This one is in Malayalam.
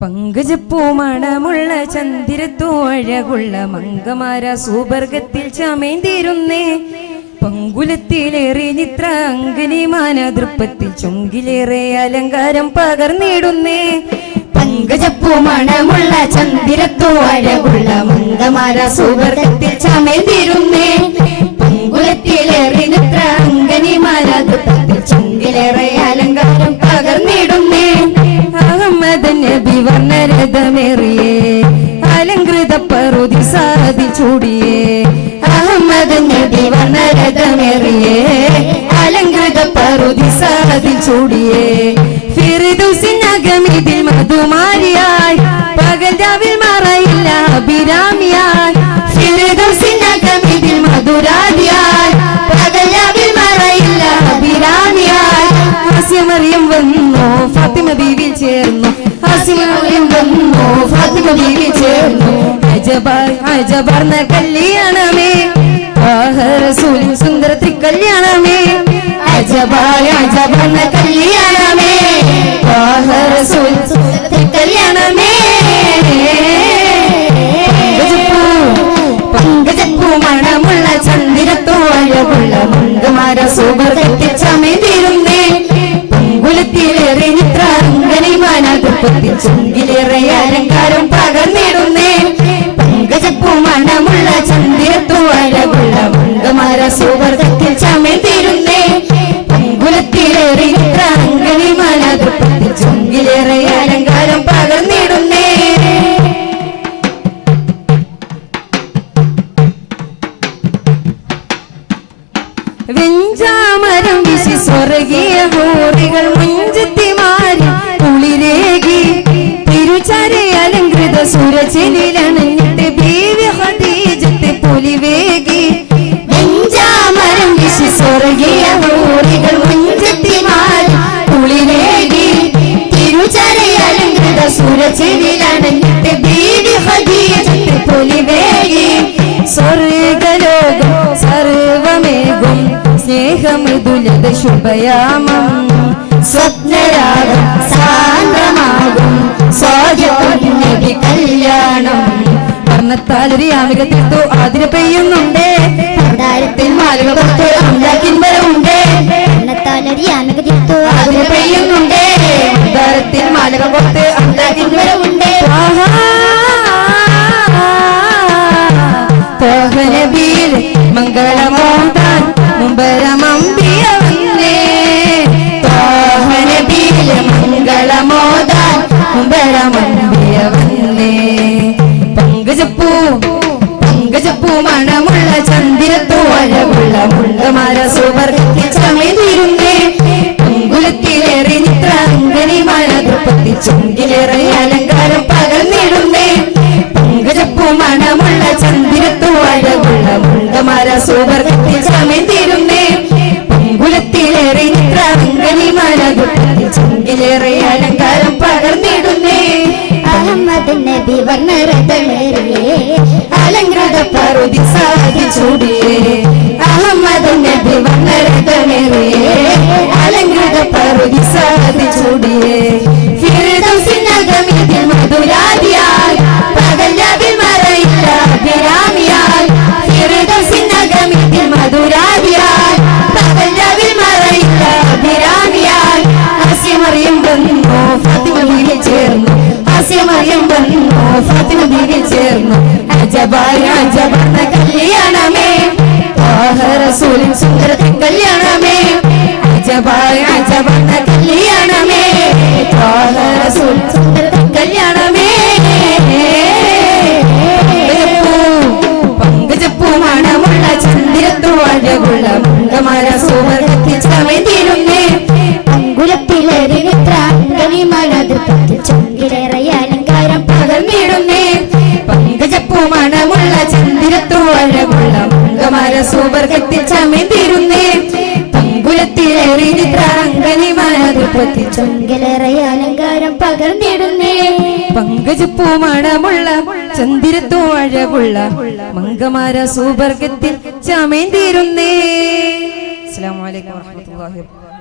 പങ്കജപ്പൂമണമുള്ള ചന്ദിരത്തു അഴകുള്ള മംഗമാര സൂപർഗത്തിൽ ചമേന്തിരുന്നേ പങ്കുലത്തിലേറെ നിത്ര അങ്കനിമാന ദൃപ്പത്തിൽ ചുങ്കിലേറെ അലങ്കാരം പകർന്നിടുന്നേ പങ്കജപ്പൂമണമുള്ള ചന്ദിരത്തു അഴകുള്ള മംഗമാര സൂപർഗത്തിൽ ചമേന്തിരുന്നേ പങ്കുലത്തിലേറെ നിത്ര അങ്കനിമാന ദൃപ്പത്തിൽ ചുങ്കിലേറെ അലങ്കാരം പകർന്നിടുന്നേ അഹമ്മദ് നബി വർണ്ണരഥമേറിയേ അലങ്കൃത പറുതി സാധി ചൂടിയേ അഹമ്മദ് നബി വർണ്ണരഥമേറിയേ അലങ്കൃത പറുതി സാധി ചൂടിയേ ഫിർദൗസിനകമിതിൽ മധുമാരിയായി പകൽ രാവിൽ മറയില്ല അഭിരാമിയായി ഫിർദൗസിനകമിതിൽ മധുരാദിയായി പകൽ രാവിൽ മറയില്ല അഭിരാമിയായി ഹാസ്യമറിയം വന്നു ഫാത്തിമ ബീവിൽ ചേർന്നു ഹാസ്യമറിയം വന്നു ഫാത്തിമ ബീവിൽ ചേർന്നു അജബർന്ന കല്യാണമേ റസൂലിൻ സുന്ദര കല്യാണമേ അജബർന്ന കല്യാണമേ റസൂലിൻ സുന്ദര കല്യാണമേ പങ്കജപ്പൂ മണമുള്ള ചന്ദിരത്തു അഴകുള്ള മംഗമാര സൂപർഗത്തിൽ ചമേന്തിരുന്നേ പങ്കുലത്തിലേറെ നിത്ര അങ്കനിമാന ദൃപ്പത്തിൽ ചുങ്കിലേറെ അലങ്കാരം പകർന്നിടുന്നേ പങ്കജപ്പൂ മണമുള്ള ചന്ദിരത്തു അഴകുള്ള മംഗമാര സൂപർഗത്തിൽ ചമേന്തിരുന്നേ പങ്കുലത്തിലേറെ നിത്ര അങ്കനിമാന ദൃപ്പത്തിൽ ചുങ്കിലേറെ അലങ്കാരം പകർന്നിടുന്നേ വെഞ്ചാമരം വിശി സ്വർഗീയ ഹോറികൾ മുഞ്ചത്തിമാരി കുളിരേകി തിരുചാരി അലങ്കൃത സുരചലിലണഞ്ഞിട്ട് ബീവി ഖദീജത്തെ പുലിവേകി വെഞ്ചാമരം വിശി സ്വർഗീയ ഹോറികൾ മുഞ്ചത്തിമാരി കുളിരേകി തിരുചാരി അലങ്കൃത സുരചലിലണഞ്ഞിട്ട് ബീവി ഖദീജത്തെ പുലിവേകി സ്വർഗലോകം സർവമേകും സ്നേഹമൃദുലത ശുഭയാമം സ്വപ്നരാഗം സാന്ദ്രമാകും സ്വാഗതം കല്യാണം വർണ്ണത്താലൊരു യാമിക തീർത്തു ആതിര പെയ്യുന്നുണ്ടേ പണ്ടാരത്തിൽ മാലിക പുറത്ത് അമ്ലാക്കിൻ വരവുണ്ടേ വർണ്ണത്താലൊരു യാമിക തീർത്തു ആതിര പെയ്യുന്നുണ്ടേ പണ്ടാരത്തിൽ മാലിക പുറത്ത് അമ്ലാക്കിൻ വരവുണ്ടേ തോഹനബിയിൽ മംഗളമോദാൻ മുമ്പരമമ്പിയ വന്നേ തോഹനബിയിൽ മംഗളമോദാൻ മുമ്പരമമ്പിയ വന്നേ പങ്കജപ്പൂ മണമുള്ള ചന്ദിരത്തു അഴകുള്ള മുണ്ടമാര സൂപർഗത്തിൽ ചമേന്തിരുന്നേ പങ്കുലത്തിലേറെ നിത്ര അങ്കനിമാന ദൃപ്പത്തിൽ ചുങ്കിലേറെ അലങ്കാരം പകർന്നിടുന്നേ പങ്കജപ്പൂ മണമുള്ള ചന്ദിരത്തു അഴകുള്ള മുണ്ടമാര സൂപർഗത്തിൽ ചമേന്തിരുന്നേ പങ്കുലത്തിലേറെ നിത്ര അങ്കനിമാന ദൃപ്പത്തിൽ ചുങ്കിലേറെ അലങ്കാരം പകർന്നിടുന്നേ അഹമ്മദ് നബി വർണ്ണരഥമേറിയേ അലങ്കൃത പറുതി സാധി ചൂടിയേ അഹമ്മദ് നബി വർണ്ണരഥമേറിയേ അലങ്കൃത പറുതി സാധി ചൂടിയേ ഫിർദൗസിനകമിതിൽ മധുരാദിയായി പകൽ രാവിൽ മറയില്ല അഭിരാമിയായി ഫിർദൗസിനകമിതിൽ മധുരാദിയായി പകൽ രാവിൽ മറയില്ല അഭിരാമിയായി ഹാസ്യമറിയം വന്നു ഫാത്തിമ ബീവിൽ ചേർന്നു ഹാസ്യമറിയം വന്നു ഫാത്തിമ ബീവിൽ ചേർന്നു അജബർന്ന കല്യാണമേ റസൂലിൻ സുന്ദര കല്യാണമേ അജബർന്ന കല്യാണമേ റസൂലിൻ സുന്ദര കല്യാണമേ പങ്കജപ്പൂ മണമുള്ള ചന്ദിരത്തു അഴകുള്ള മംഗമാര സൂപർഗത്തിൽ ചമേന്തിരുന്നേ അങ്കുലത്തിലേറി അങ്കനിമാന ദൃപ്പത്തിൽ ചുങ്കിലേറെ അലങ്കാരം പകർന്നിടുന്നേ പങ്കജപ്പൂ മണമുള്ള ചന്ദിരത്തു അഴകുള്ള മംഗമാര സൂപർഗത്തിൽ ചമേന്തിരുന്നേ പങ്കുലത്തിലേറി നിത്ര അങ്കനിമാന ദൃപ്പത്തിൽ ചുങ്കിലേറെ അലങ്കാരം പകർന്നിടുന്നേ പങ്കജപ്പൂ മണമുള്ള ചന്ദിരത്തു അഴകുള്ള മംഗമാര സൂപർഗത്തിൽ ചമേന്തിരുന്നേ. അസ്സലാമു അലൈക്കും വറഹ്മത്തുള്ളാഹി വബറകാതുഹു.